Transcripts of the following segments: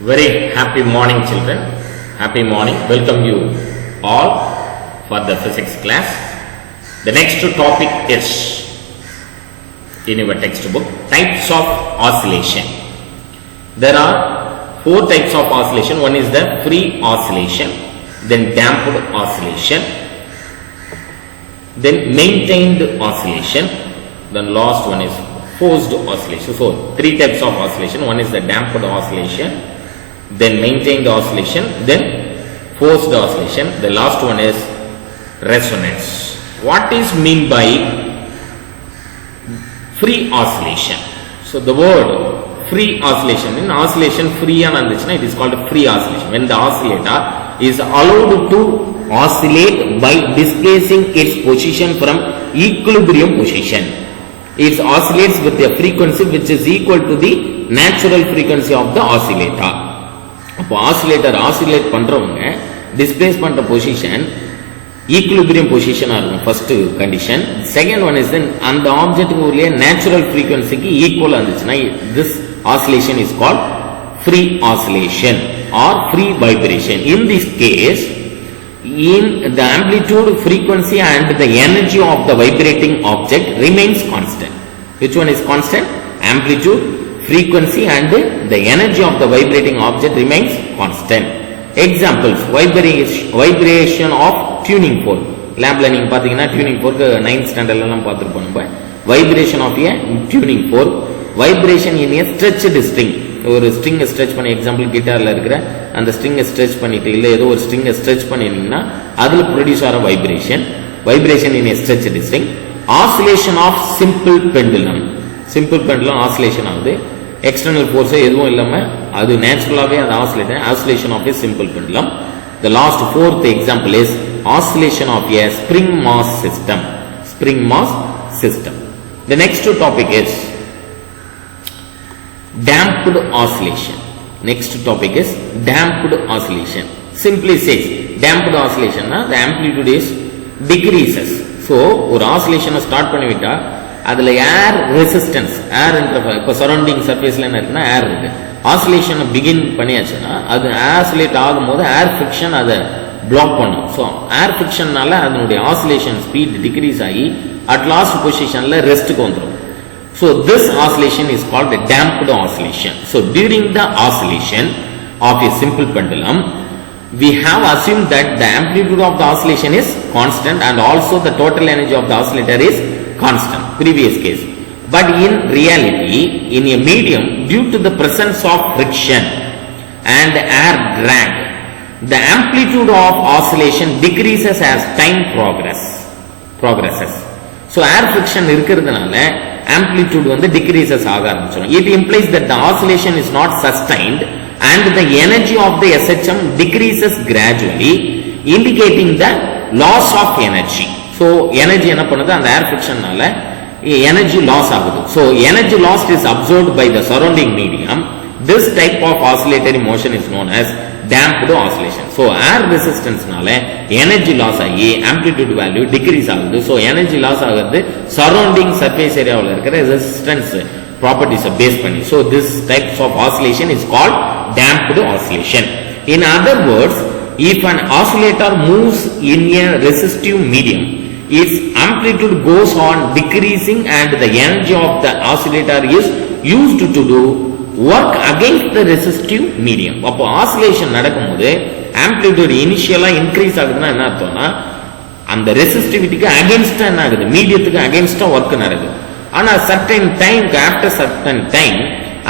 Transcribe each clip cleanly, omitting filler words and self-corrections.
Very happy morning, children. Happy morning. Welcome you all for the physics class. The next topic is in your textbook, types of oscillation. There are four types of oscillation. One is the free oscillation, then damped oscillation, then maintained oscillation, then last one is forced oscillation. So three types of oscillation. One is the damped oscillation, then maintained oscillation, then forced oscillation. The last one is resonance. What is mean by free oscillation? So the word free oscillation, in oscillation free and it is called free oscillation. When the oscillator is allowed to oscillate by displacing its position from equilibrium position. It oscillates with a frequency which is equal to the natural frequency of the oscillator. அப்போ oscillator oscillate பண்றவங்க displace பண்ற position equilibrium பொசிஷனா இருக்கும் first condition. Second one is then அந்த ஆப்ஜெக்ட்டுக்கு உரிய natural ஃப்ரீக்வன்சிக்கு ஈக்குவலா இருந்துச்சுன்னா this oscillation is called free oscillation or free vibration. In this case in the amplitude, frequency and the energy of the vibrating object remains constant. Which one is constant? Amplitude, frequency and the energy of the vibrating object remains constant. Examples: vibration of tuning fork. லேப்ல நீங்க பாத்தீங்கன்னா tuning fork 9th standard எல்லாம் பார்த்திருப்போம். நம்ம vibration of a tuning fork, vibration in a stretched string. ஒரு string stretch பண்ணி, example கிட்டார்ல இருக்கிற அந்த ஸ்ட்ரிங்கை ஸ்ட்ரெச் பண்ணிட்டு இல்ல ஏதோ ஒரு ஸ்ட்ரிங்கை ஸ்ட்ரெச் பண்ணிருந்தீங்கன்னா அதுல ப்ரொடியூஸ் ஆகிற vibration in a stretched string. Oscillation of simple pendulum. Simple pendulum oscillation ஆகுது, எக்ஸ்டர்னல் ஃபோர்ஸ் எதுவும் இல்லாம அது நேச்சுரலாவே அது oscillation of a simple pendulum. The last fourth example is oscillation of a spring mass system. The next topic is damped oscillation. Next topic is damped oscillation. Simply says damped oscillation na the amplitude is decreases. So ஒரு oscillation start பண்ணிவிட்டா அதுல ஏர் resistance, ஏர் இப்ப surrounding சர்ஃபேஸ்ல என்ன இருக்குன்னா ஏர் இருக்கு. Oscillation begin பண்ணியாச்சுன்னா அது oscillate ஆகும்போது ஏர் ஃபிரிக்ஷன் அதை பிளாக் பண்ணும். ஸோ ஏர் ஃபிரிக்ஷன்னால அதனுடைய ஆசிலேஷன் ஸ்பீட் டிக்ரீஸ் ஆகி அட் லாஸ்ட் பொசிஷன்ல ரெஸ்ட்டுக்கு வந்துடும். So this oscillation is called a damped oscillation. So during the oscillation of a simple pendulum, we have assumed that the amplitude of the oscillation is constant and also the total energy of the oscillator is constant. Previous case. But in reality, in a medium, due to the presence of friction and air drag, the amplitude of oscillation decreases as time progresses. So air friction இருக்கிறதுனால amplitude வந்து decreases ஆக ஆரம்பிச்சிடும். It implies that the oscillation is not sustained and the energy of the SHM decreases gradually, indicating the loss of energy. So energy என்ன பண்ணுது, அந்த air frictionனால energy loss ஆகுது. So energy lost is absorbed by the surrounding medium. This type of oscillatory motion is known as damped oscillation. So air resistance-னால energy loss ஆகி amplitude value decrease ஆகுது. So energy loss ஆகுது surrounding surface area-ல இருக்கிற resistance properties base பண்ணி. So this types of oscillation is called damped oscillation. In other words, if an oscillator moves in a resistive medium, its amplitude goes on decreasing and the energy of the oscillator is used to do work against the resistive medium. அப்போ oscillation நடக்கும்போது amplitude இனிஷியலா increase ஆகுதுன்னா என்ன அர்த்தம்னா அந்த ரெசிஸ்டிவிட்டிக்கு அகைன்ஸ்டா என்ன ஆகுது, மீடியத்துக்கு அகைன்ஸ்டா work நடக்குது. ஆனா சர்டன் டைம்க்கு ஆஃப்டர் சர்டன் டைம்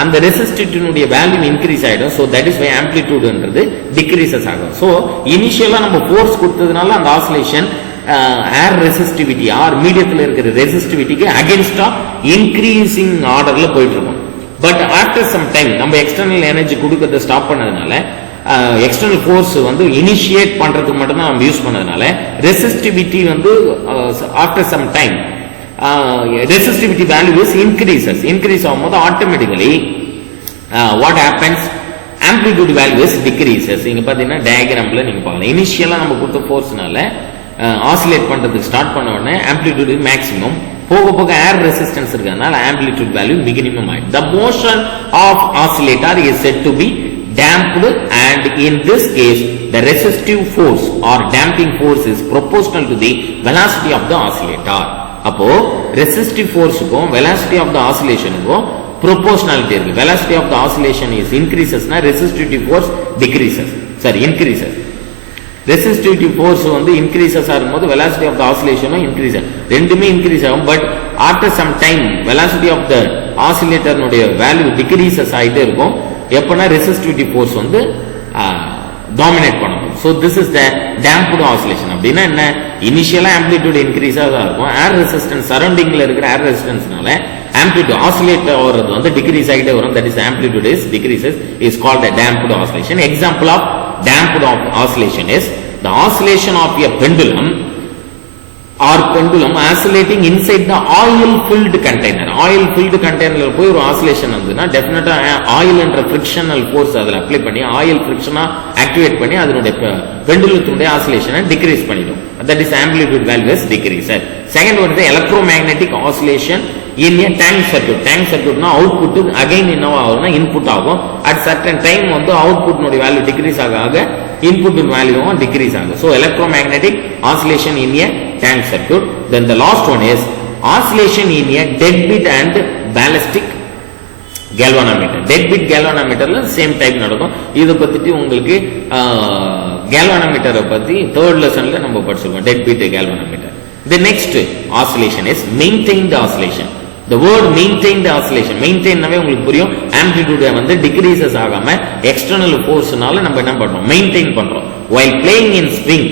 அந்த ரெசிஸ்டிவிட்டினுடைய வேல்யூ இன்க்ரீஸ் ஆயிடும். ஸோ தட் இஸ் வை ஆம்ப்ளிடியூட்ன்றது டிக்ரீசஸ் ஆகும். ஸோ இனிஷியலா நம்ம ஃபோர்ஸ் கொடுத்ததுனால அந்த ஆசிலேஷன் ஏர் ரெசிஸ்டிவிட்டி ஆர் மீடியத்தில் இருக்கிற ரெசிஸ்டிவிட்டிக்கு அகைன்ஸ்டா இன்க்ரீசிங் ஆர்டர்ல போயிட்டு இருக்கும். பட் ஆஃப்டர் சம் டைம் நம்ம எக்ஸ்டர்னல் எனர்ஜி கொடுக்கறத ஸ்டாப் பண்ணதுனால எக்ஸ்டர்னல் ஃபோர்ஸ் வந்து இனிஷியேட் பண்றதுக்கு மட்டும் தான் நம்ம யூஸ் பண்ணதுனால ரெசிஸ்டிவிட்டி வந்து after some time resistivity value is increase ஆகும்போது automatically what happens, amplitude value is decreases. இங்க பாத்தீங்கன்னா டயக்ராம்ல நீங்க பார்க்கலாம், இனிஷியலா நம்ம கொடுத்த ஃபோர்ஸ்னால ஆசிலேட் பண்றதுக்கு ஸ்டார்ட் பண்ண உடனே ஆம்ப்ளிடியூட் மேக்ஸிமம், போக போக ஏர் ரெசிஸ்டன்ஸ் இருக்கிறதுனால ஆம்ப்ளிடியூட் வேல்யூ மினிமம் ஆயிடும். The motion of oscillator is said to be damped, and in this case the resistive force or damping force is proportional to the velocity of the oscillator. அப்போ resistive forceக்கும் velocity of the oscillationக்கும் proportionality இருக்கு. velocity of the oscillation is increases na resistive force decreases, sorry increases. resistivity force வந்து increases ஆகும்போது velocity of the oscillation increases, ரெண்டுமே increase ஆகும். But after some time velocity of the oscillator உடைய value decreases ஆயிட்டே இருக்கும். எப்பனா resistivity force வந்து dominate பண்ணும். so this is the damped oscillation. அப்படினா என்ன, initial amplitude increase ஆக இருக்கும், air resistance surroundingல இருக்கிற air resistanceனால amplitude oscillate ஆகிறது வந்து decrease ஆகிட்டே வரும். that is amplitude is decreases is called a damped oscillation. example of damped oscillation is the oscillation of a pendulum oscillating inside the oil filled container. oil filled container போய் ஒரு oscillation வந்துனா டெஃபினட்டா oil என்ற frictional force அதுல apply பண்ணி oil friction activate பண்ணி அதனுடைய பெண்டுலத்தினுடைய oscillation degrees பண்ணிடும். that is amplitude value is decreased. second one is electromagnetic oscillation in a tank circuit. tank circuit na output again என்னவா ஆகும்னா input ஆகும். at certain time வந்து output நோட value decrease ஆக input value decrease ஆகும். so electromagnetic oscillation in a tank circuit. then the last one is oscillation in a deadbeat and ballistic galvanometer. deadbeat galvanometerல same type நடக்கும். இத பத்தி உங்களுக்கு galvanometer பத்தி third lessonல நம்ம படிச்சிருக்கோம், deadbeat galvanometer. the next oscillation is maintained oscillation. the word maintained oscillation, maintain நாவே உங்களுக்கு புரியும், amplitude வந்து decreases ஆகாம external forceனால நம்ம என்ன பண்றோம், maintain பண்றோம். while playing in spring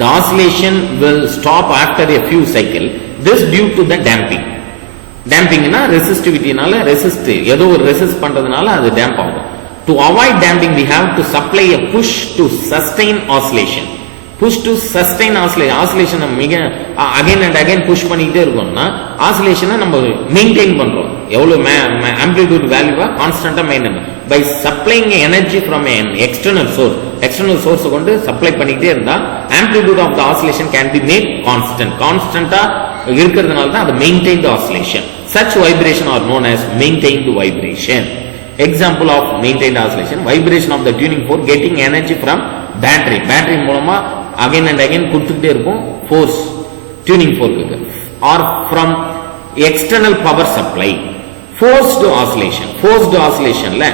the oscillation will stop after a few cycle. this due to the damping. damping na resistivity நால resist ஏதோ ஒரு resist பண்றதுனால அது damp ஆகும். to avoid damping we have to supply a push to sustain oscillation. push to sustain oscillation. oscillation மிக again and again push பண்ணிட்டே இருக்கோம்னா oscillation நம்ம maintain பண்றோம். எவ்வளவு amplitude value கான்ஸ்டன்ட்டா maintain by supplying energy from an external source. external source கொண்டு supply பண்ணிட்டே இருந்தா amplitude of the oscillation can be made constant. கான்ஸ்டன்ட்டா இருக்கிறதுனால தான் அது maintained oscillation. such vibration are known as maintained vibration. example of maintained oscillation, vibration of the tuning fork getting energy from battery. battery மூலமா again and again கொடுத்துட்டே இருக்கும் force tuning fork or from external power supply. forced oscillation. forced oscillationல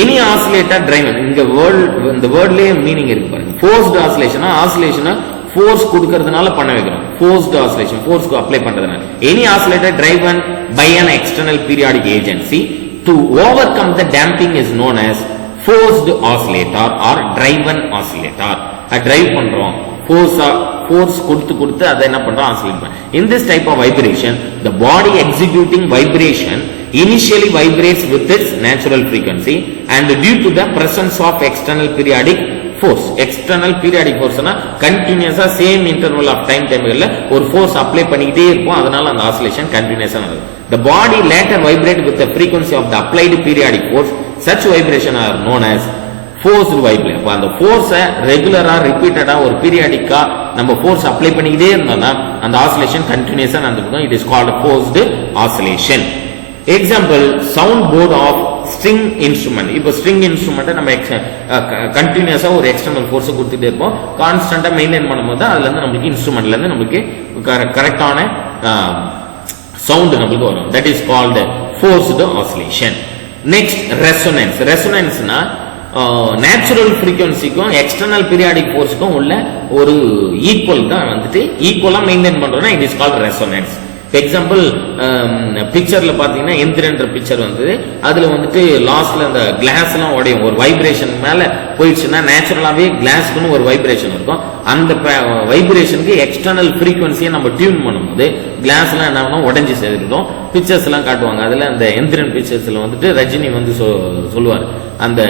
any oscillator driven, இந்த வேர்ட்லயே meaning இருக்கு பாருங்க. forced oscillation oscillation force கொடுக்கிறதுனால பண்ண வைக்கிறோம். forced oscillation force க்கு apply பண்றதுனால. any oscillator driven by an external periodic agency to overcome the damping is known as forced oscillator or driven oscillator. drive பண்றோம், force கொடுத்து அதை என்ன பண்றோம், oscillate பண்றோம். in this type of vibration the body executing vibration initially vibrates with its natural frequency and due to the presence of external periodic force. external periodic force னா கண்டினியூஸா same interval of டைம்ல ஒரு force apply பண்ணிட்டே இருக்கும், அதனால அந்த oscillation கண்டினியூஸா நடக்கும். the body later vibrate with the frequency of the applied periodic force. such vibration are known as forced vibration. அப்ப அந்த ஃபோர்ஸை ரெகுலரா ரிப்பீட்டடா ஒரு பீரியாடிக்கா நம்ம ஃபோர்ஸ் அப்ளை பண்ணிட்டே இருந்தோம்னா அந்த ஆசிலேஷன் கண்டினியூஸா நடந்துக்கும். It is called forced oscillation. example, sound board of string instrument. இப்போ string instrument நம்ம கண்டினியூஸா ஒரு எக்ஸ்டர்னல் ஃபோர்ஸ் கொடுத்துட்டே இருப்போம், கான்ஸ்டன்ட்டா மெயின்டைன் பண்ணும்போது அதுல இருந்து நமக்கு இன்ஸ்ட்ருமெண்ட்ல இருந்து நமக்கு கரெக்டான சவுண்ட் நமக்கு வரும். That is called forced oscillation. Next resonance. ரெசோனன்ஸ்னா நேச்சுரல் ஃப்ரீக்வன்சிக்கும் எக்ஸ்டர்னல் பீரியாடிக் ஃபோர்ஸுக்கும் உள்ள ஒரு ஈக்குவல் தான் வந்துட்டு ஈக்குவலா மெயின்டைன் பண்றோம்னா it is called resonance. Example, பிக்சர்ல பாத்தீங்கன்னா எந்திரன்ற பிக்சர் வந்தது, அதுல வந்துட்டு லாஸ்ட்ல அந்த கிளாஸ் எல்லாம் உடையும், ஒரு வைப்ரேஷன் மேல போயிடுச்சுன்னா நேச்சுரலாவே கிளாஸ்க்குன்னு ஒரு வைப்ரேஷன் இருக்கும். அந்த வைப்ரேஷனுக்கு எக்ஸ்டர்னல் ஃப்ரீக்வன்சியை நம்ம டியூன் பண்ணும்போது கிளாஸ் எல்லாம் என்ன பண்ணும், உடஞ்சி சேர்த்துட்டோம். பிக்சர்ஸ் எல்லாம் காட்டுவாங்க, அதுல அந்த எந்திரன் பிக்சர்ஸ்ல வந்துட்டு ரஜினி வந்து சொல்லுவார், அந்த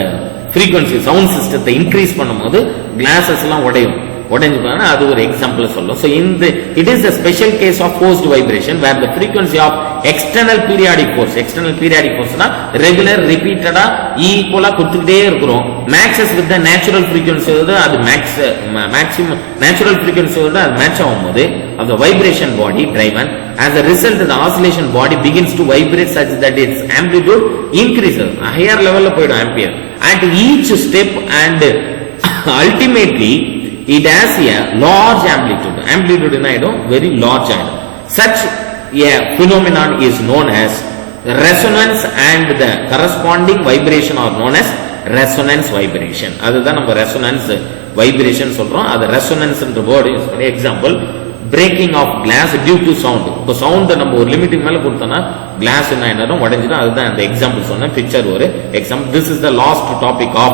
ஃப்ரீக்வன்சி சவுண்ட் சிஸ்டத்தை இன்க்ரீஸ் பண்ணும்போது கிளாஸஸ் எல்லாம் உடையும். உடைஞ்சு போனா அது ஒரு எக்ஸாம்பிள் சொல்லும். So in the it is a special case of forced vibration where the frequency of external periodic force na regular repeatedா ஈக்குவலா கொடுத்துட்டே இருக்கிறோம். matches with the natural frequency அது maximum natural frequency அது மேட்ச் ஆகும்போது of the vibration body driven, as a result the oscillation body begins to vibrate such that its amplitude increases, higher level la போய்டும் ampere at each step, and ultimately it has a large amplitude என்ன ஆயிடும், very large ஆயிடும். Such a phenomenon is known as resonance, and the corresponding vibration are known as resonance vibration. அதுதான் நம்ம resonance vibration சொல்றோம். அது resonance என்ற word use பண்ணி example breaking of glass due to sound. இப்போ சவுண்ட் நம்ம ஒரு லிமிட்டுக்கு மேல கொடுத்தோம்னா கிளாஸ் என்ன ஆயிடும், உடைஞ்சிடும். அதுதான் அந்த எக்ஸாம்பிள் சொன்னேன். பிக்சர் ஒரு example. This is the last topic of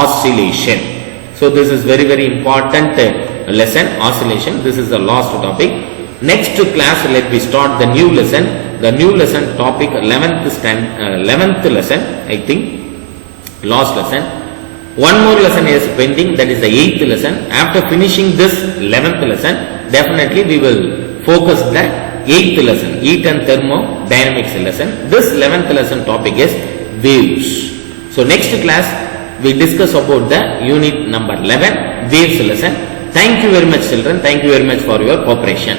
oscillation. So this is very very important lesson, oscillation. This is the last topic. Next class let me start the new lesson. The new lesson topic 11th lesson, I think, last lesson. One more lesson is pending, that is the 8th lesson. After finishing this 11th lesson, definitely we will focus the 8th lesson, heat and thermodynamics lesson. This 11th lesson topic is waves. So next class we discuss about the unit number 11, waves lesson. Thank you very much children. Thank you very much for your cooperation.